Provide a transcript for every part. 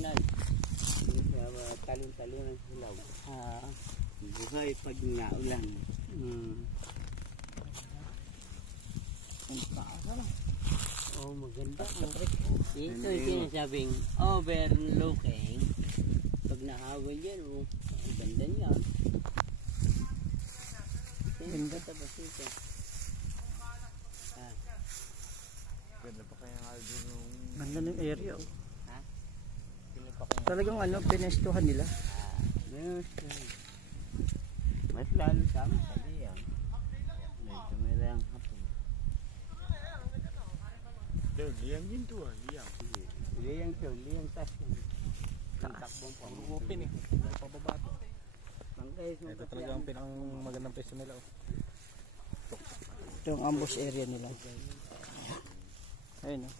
kanan. Talon-talon ang hilaw. Buhay pag nga ulan. Oh, maganda. Ito yung sinasabing overlooking. Pag nahawal yan, ang ganda niya. Ganda tapos ito. Ganda pa kaya nga doon. Ganda ng area. Talagang pinestuhan nila. Mas lalo sa amin sa liyang. Medyo may layang hapon. Liyang din to liyang. Liyang to, liyang taas. Takbong pa. Open eh. Pababa to. Ito talaga ang pinakang magandang peso nila. Ito yung ambush area nila. Ayun o.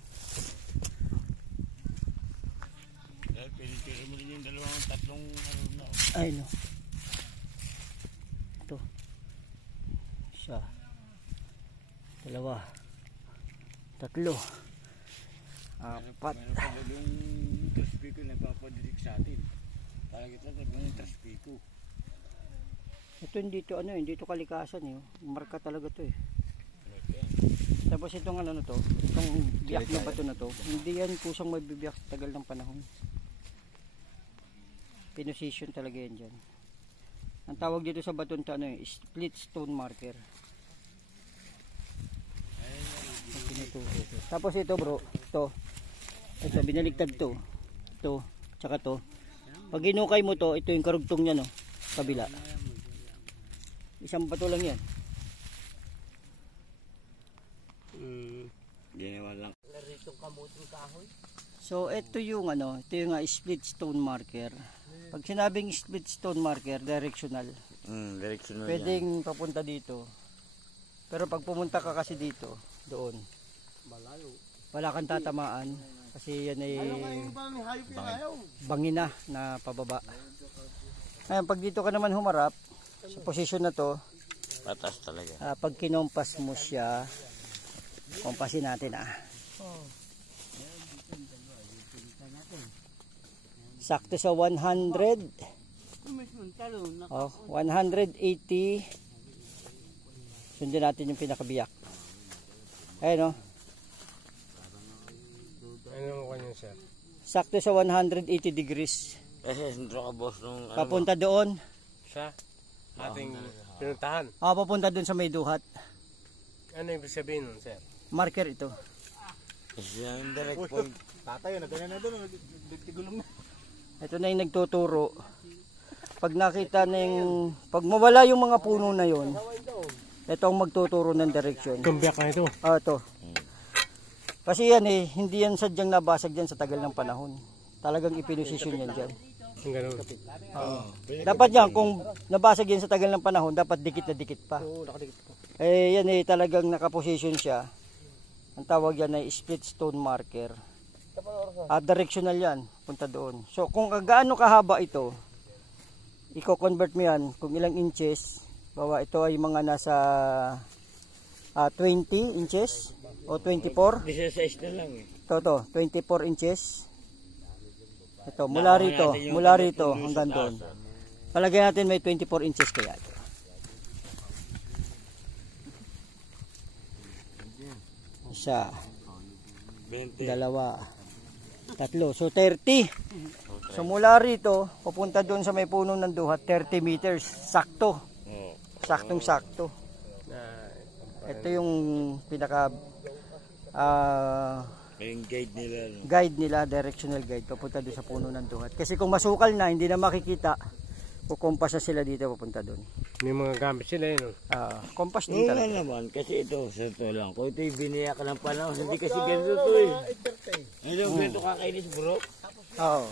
Pili-pili mo din yung dalawang tatlong na. Ayun o. Ito. Isa. Dalawa. Tatlo. Apat. Meron pa yung traspiko na papadirik sa atin. Parang ito yung traspiko. Ito hindi to hindi to kalikasan eh. Marka talaga to eh. Tapos itong na to, itong biyak na bato na to, hindi yan kusang mabibiyak sa tagal ng panahon. Pinosisyon talaga yan dyan. Ang tawag dito sa baton to split stone marker. Tapos ito bro, ito binaligtad to. Ito, tsaka to. Pag ginukay mo to, ito yung karugtong niya no, kabila. Isang bato lang yan. Ginawa lang. So ito yung ito yung split stone marker. Pag sinabing split stone marker, directional. Directional. Pwedeng papunta dito. Pero pag pumunta ka kasi dito, doon, malayo. Wala kang tatamaan kasi yan ay bangina na pababa. Ngayon pag dito ka naman humarap sa posisyon na to, Patas talaga. Pag kinompas mo siya, kompasin natin sakto sa 100. 180. Sundin natin yung pinakabiyak. Ayun Ano kanya sir? sakto sa 180 degrees. Sentro ka boss nung Papunta doon. Siya ating pinuntahan. Papunta doon sa may duhat. Ano ibig sabihin nun, sir? Marker ito. yung direct point. Tatay, nagana na doon, nagtigulong na. Ito na yung nagtuturo. Pag nakita na yung, pag mawala yung mga puno na yon, ito ang magtuturo ng direksyon. Kumbiyak na ito. Ito. Kasi yan hindi yan sadyang nabasag dyan sa tagal ng panahon. Talagang ipinosisyon yan dyan. Ang ganun. Dapat yan, kung nabasag yan sa tagal ng panahon, dapat dikit na dikit pa. Oo, nakadikit ko. Yan talagang nakaposisyon siya. Ang tawag yan ay split stone marker. Directional yan, punta doon. So kung gaano kahaba ito, i-convert mo yan kung ilang inches. Bawa ito ay mga nasa 20 inches o 24. 16 na lang Ito, 24 inches. Ito, mula rito hanggang doon. Palagay natin may 24 inches kaya ito. Isa, 20. dalawa, tatlo. So 30. So mula rito, papunta doon sa may puno ng duhat, 30 meters. Sakto. Saktong sakto. Ito yung pinaka Yung guide nila, directional guide papunta doon sa puno ng duhat. Kasi kung masukal na, hindi na makikita, kukumpas na sila dito papunta doon. May mga gamit sila yun. Kompas din talaga. naman, kasi ito, sa ito lang. Kung ito'y biniyak ka ng panahon, hindi kasi ganito ito Ito, ganito kakainis bro. Oo.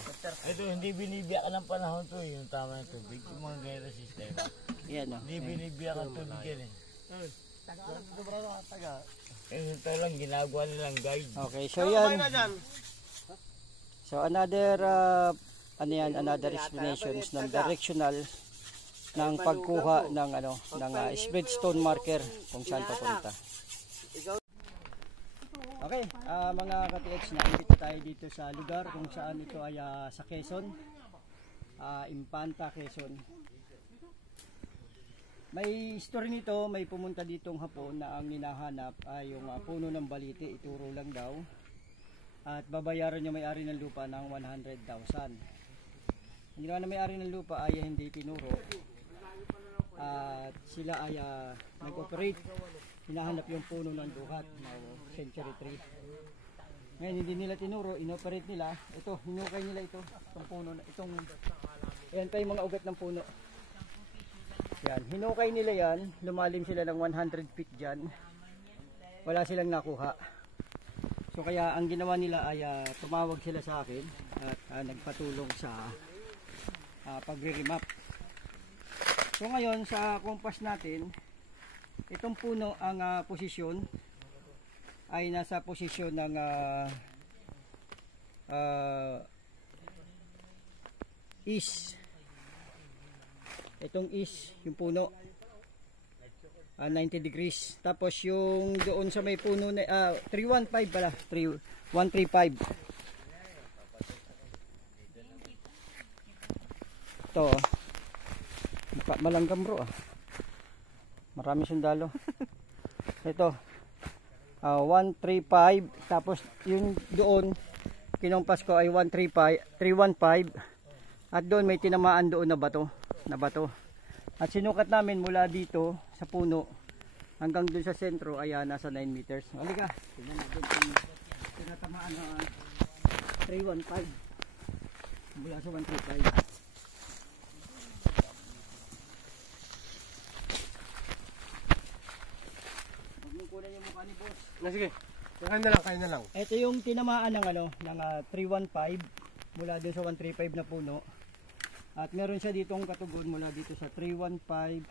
Ito, hindi binibiyak ka ng panahon ito yung tama ng tubig. Yung mga ganito system. Yan Hindi binibiyak ang tubig yan ito lang, ginagawa nilang guide. Okay, so yan. So another another explanations ng directional ng pagkuha ng ng split stone marker kung saan papunta. Okay, mga ka-TX, naimbita tayo dito sa lugar kung saan ito ay sa Quezon, Impanta, Quezon. May story nito, may pumunta ditong hapon na ang hinahanap ay yung puno ng balite, ituro lang daw. At babayaran niya may-ari ng lupa ng 100,000. Ang ginawa na may-ari ng lupa ay hindi tinuro. At sila ay nag-operate, hinahanap yung puno ng duhat na century tree. Ngayon hindi nila tinuro, inoperate nila. Ito, hinukay nila ito, itong puno, ayan pa yung mga ugat ng puno. Yan, hinukay nila yan, lumalim sila ng 100 feet dyan. Wala silang nakuha. So kaya ang ginawa nila ay tumawag sila sa akin at nagpatulong sa pagre-remap. So ngayon sa compass natin, itong puno ang posisyon ay nasa posisyon ng east. Itong east, yung puno 90 degrees. Tapos yung doon sa may puno na 315 pala, 135. Ito malanggam bro marami sundalo. Ito 135, tapos yung doon kinumpas ko ay 315 at doon may tinamaan doon na bato. At sinukat namin mula dito sa puno hanggang doon sa sentro ay nasa 9 meters. Halika, tingnan natin kung tinatamaan na 315 mula sa 135. Kunin yung mukha ni boss. Sige. Kain na lang. Ito yung tinamaan ng ng 315 mula doon sa 135 na puno. At meron siya ditong katugon mula dito sa 315.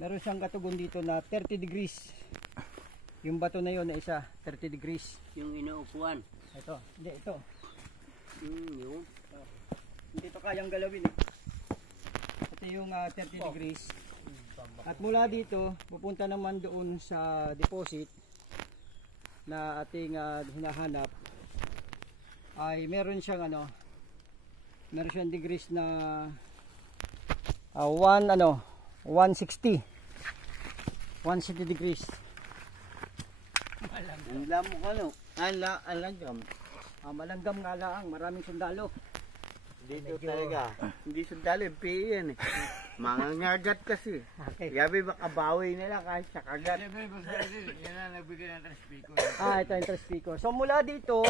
Meron siyang katugon dito na 30 degrees. Yung bato na yon na isa, 30 degrees. Yung inuupuan. Ito, hindi ito. Yung. Hindi ito kayang galawin eh. Ito yung 30 degrees. At mula dito, pupunta naman doon sa deposit na ating hinahanap ay meron siyang meron siyang degrees na 160 degrees. Alam mo ano? Alanggam. Malanggam nga lang, maraming sundalo. Dito talaga. Hindi sundalo, PE yan eh. Mga ngagat kasi. Okay. Yabi makabawi nila kahit sa kagat. Yan na nagbigay ng speaker. Ito yung speaker. So mula dito,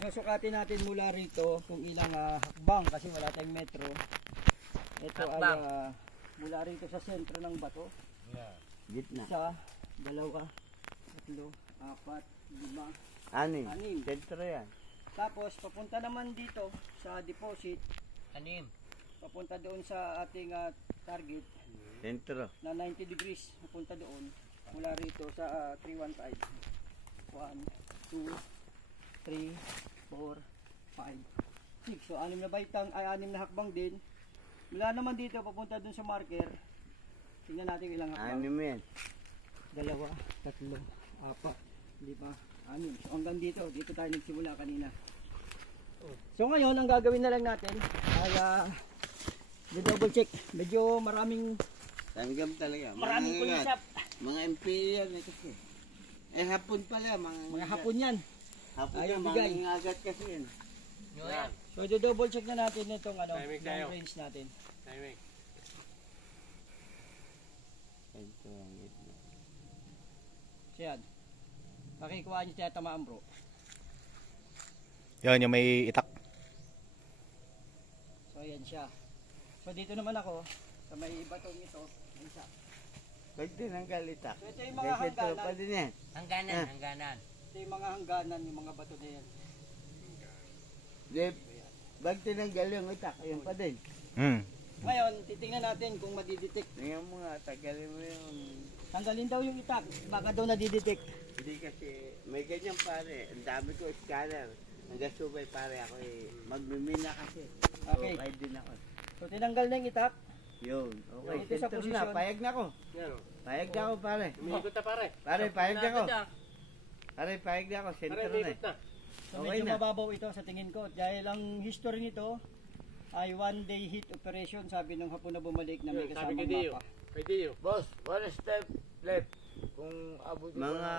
susukatin natin mula rito kung ilang hakbang kasi wala tayong metro. Ito ay mula rito sa sentro ng bato. Gitna. 1, 2, 3, 4, 5, Anim. 6. Sentro yan. Tapos papunta naman dito sa deposit, papunta doon sa ating target Sentro. na 90 degrees, papunta doon mula rito sa 315. 1, 2, 3, 4, 5, 6. So anim na hakbang din. Mula naman dito papunta doon sa marker. Tingnan natin ilang hakbang. Anim yan. 2, 3, 4, 5, 6. So hanggang dito tayo nagsimula kanina. So ngayon ang gagawin na lang natin ay double check. Medyo maraming Talaga. kulisap. Mga MP yan eh kasi. Hapon pala. Mga hapon yan. Hapon Ayaw yan. bigay. Mga ngagat kasi yan. So double check na natin itong Timing tayo. long range natin. Timing. Sentro ang gitna. So yan. Makikuha niyo siya tamaan bro. Yan, yung may itak. So yan siya. So dito naman ako sa may batong ito. Isa. Pwede din ang galita. So ito yung mga hangganan. Pa din yan. Hangganan. Ito yung mga hangganan, yung mga bato na yan. Bag tinanggal yung itak. Ayun pa din. Ngayon, titingnan natin kung madidetect. Tingnan mo nga. Tagalin mo yung... Tanggalin daw yung itak. Baka daw nadidetect. Hindi kasi may ganyan pare. Ang dami ko scanner. Hanggang subay pare ako magmimina kasi. Okay. So, kahit din ako. So tinanggal na yung itak. Yun. Okay. Ito sa Sentro posisyon. na. Payag na ako. Yan. Payag na ako pare. Umiikot na pare. Pare, payag na ako. Aray, pahig na ako. Sentro Tara, na eh. ikot na. So Okay medyo na. mababaw ito sa tingin ko. Dahil ang history nito ay 1-day heat operation, sabi ng hapon na bumalik na may Sabi kasamang kay Dio. mapa. Kay Dio. Boss, one step left. Kung abot Mga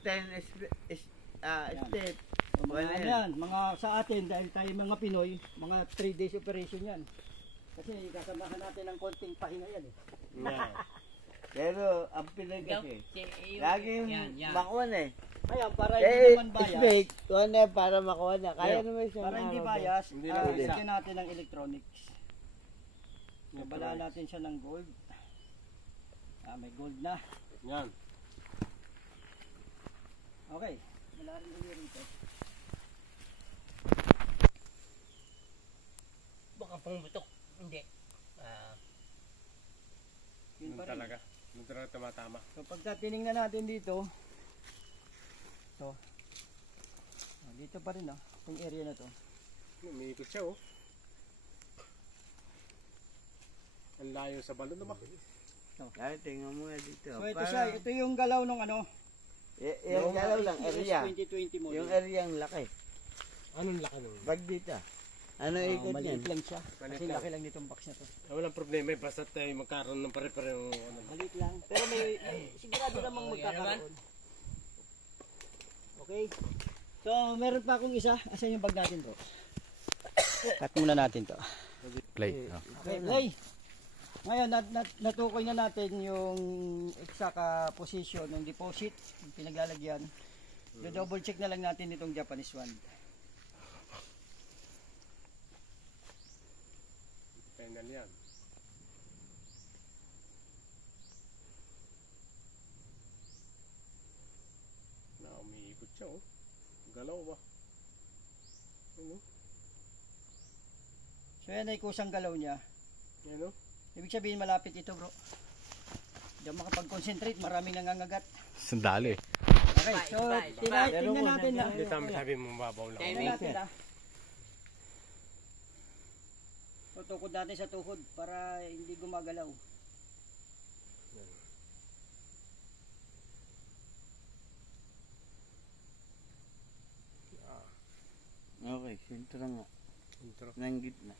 10 step. So, mga Wala ano yan. yan, mga sa atin, dahil tayo mga Pinoy, mga 3 days operation yan. Kasi kasamahan natin ng konting pahinga yan eh. Yeah. Pero ang Pinoy kasi, laging makuha eh. Ayan, para hindi naman bias. Snake, kuha na para makuha na. Kaya naman siya. Para hindi maharap. bias, Hindi na bias. lagyan natin ng electronics. Balaan natin siya ng gold. May gold na. Yan. Okay. Wala rin ulit rito. Baka pumutok. Hindi. Yun Yun pa rin. talaga. Yun talaga tumatama. So pagka tinignan natin dito, to. Dito pa rin itong area na to. Umiikot siya oh. Ang layo sa balon naman. Ay, tingnan mo nga dito. So ito siya, ito yung galaw ng ano. Yung galaw lang, area. 2020 model. Yung area ang laki. Anong laki nun? Bag dito. Ano ikot maliit yan? lang siya. Maliit Kasi lang. laki lang nitong box na to. Walang problema eh. Basta tayo magkaroon ng pare-pareho. Ano. Maliit lang. Pero may sigurado namang magkakaroon. Okay. So meron pa akong isa. Asan yung bag natin to? Cut muna natin to. play. Okay, play. Ngayon, natukoy na natin yung exact position ng deposit, yung pinaglalagyan. Do-double check na lang natin itong Japanese wand. Final yan. Na, umiikot siya oh. Galaw ba? Ano? So yan ay kusang galaw niya. Ano? Ibig sabihin malapit ito bro. Hindi ako makapag-concentrate, maraming nangangagat. Sandali. Okay, so tingnan natin na. Hindi tama sabi mo mababaw lang. Tingnan natin na. Tutukod natin sa tuhod para hindi gumagalaw. Okay, sentro nga. Intro. Nang gitna.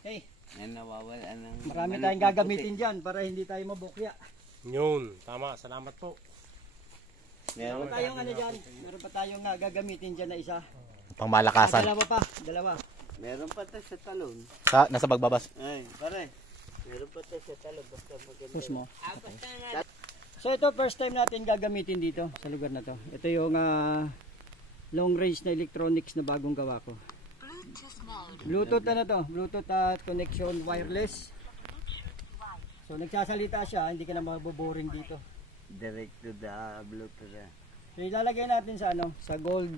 Okay, Ay nawawala ng... marami ano, tayong gagamitin dyan para hindi tayo mabukya. Yun, tama. Salamat po. Meron Meron tayong ano dyan, meron pa tayong gagamitin dyan na isa. Pangmalakasan. Dalawa pa, dalawa. Meron pa tayo sa talon. Nasa bagbabas. Ay, pare. Meron pa tayo sa talon. Basta maganda. Push mo. So ito first time natin gagamitin dito sa lugar na to. Ito yung long range na electronics na bagong gawa ko. Bluetooth ano to? Bluetooth at connection wireless. So nagsasalita siya, hindi ka na maboboring dito. Direct to the Bluetooth. So ilalagay natin sa ano, sa gold.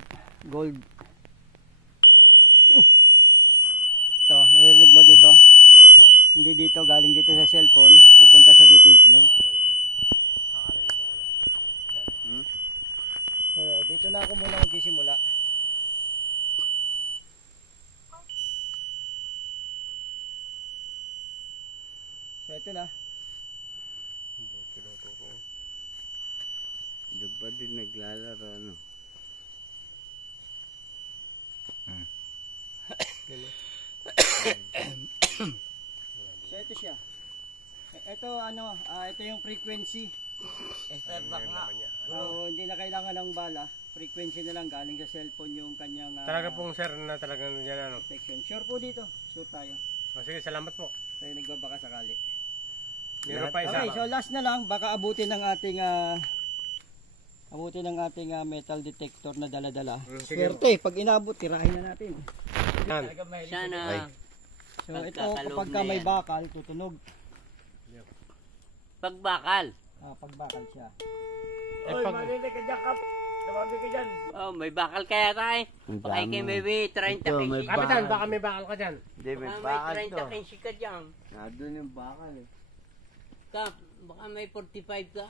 Ito, narinig mo dito. Hindi dito, galing dito sa cellphone, pupunta sa dito yung tunog. So, dito na ako muna magsisimula. So ito na. Doon pa din naglalaro, ano? So ito siya. Ito ano, ito yung frequency. So hindi na kailangan ng bala. Frequency na lang galing sa cellphone yung kanyang Talaga pong sir na talagang yan ano. protection. Sure po dito. Sure tayo. O, sige, salamat po. Tayo nagbabaka sakali. Meron pa isa. Okay, so last na lang baka abutin ng ating metal detector na dala-dala. Sige. Swerte, pag inabot tirahin na natin. Yan. Sana So ito Pagkakalog kapag na ka may yan. bakal tutunog. pagbakal. Pag bakal siya. Eh, pag, Oh, may bakal kaya tayo. Baka kay may 30 Ito, may kinsi. kapitan, baka may bakal ka dyan. Hindi, may Baka bakal may to. 30 kinsi ka dyan. Nandun yung bakal eh. Kap, baka may 45 ka.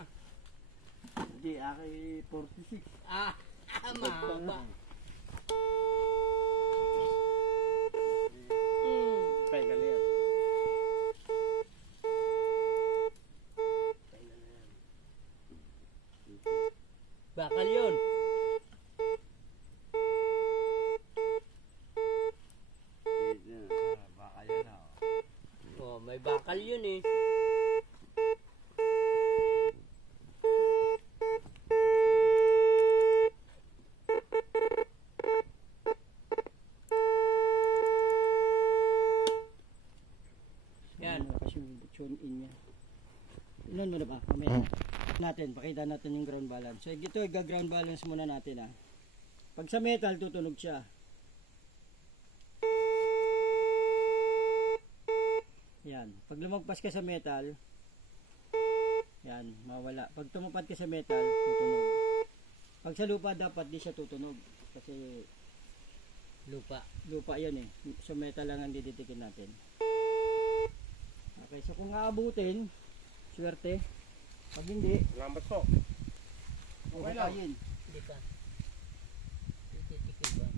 Hindi, aki 46. Ah, mahaba. Final yan. Bakal yun. Bakal yun eh. Yan. Kasi yung tune in niya. Ilan mo na ba? Mamaya natin, pakita natin yung ground balance. So ito, ground balance muna natin ah. Pag sa metal, tutunog siya. Yan. Pag lumagpas ka sa metal, yan, mawala. Pag tumupad ka sa metal, tutunog. Pag sa lupa, dapat di siya tutunog. Kasi lupa yan eh. So metal lang ang diditikin natin. Okay, so kung aabutin, swerte. Pag hindi, Salamat po. okay lang. Hindi ka. Tititikid ba?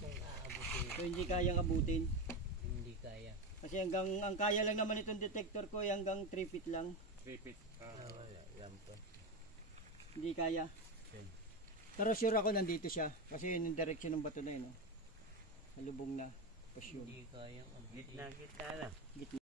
Kung aabutin, So hindi kayang abutin. hindi kaya. Kasi ang kaya lang naman itong detector ko ay hanggang 3 feet lang. Repeat. Wala. Lampo. Hindi kaya. Pero sure ako nandito siya. Kasi yun yung direction ng bato na yun. Oh. Malubong na. Tapos yun. Hindi kayang abutin. Gitna lang. Gitna.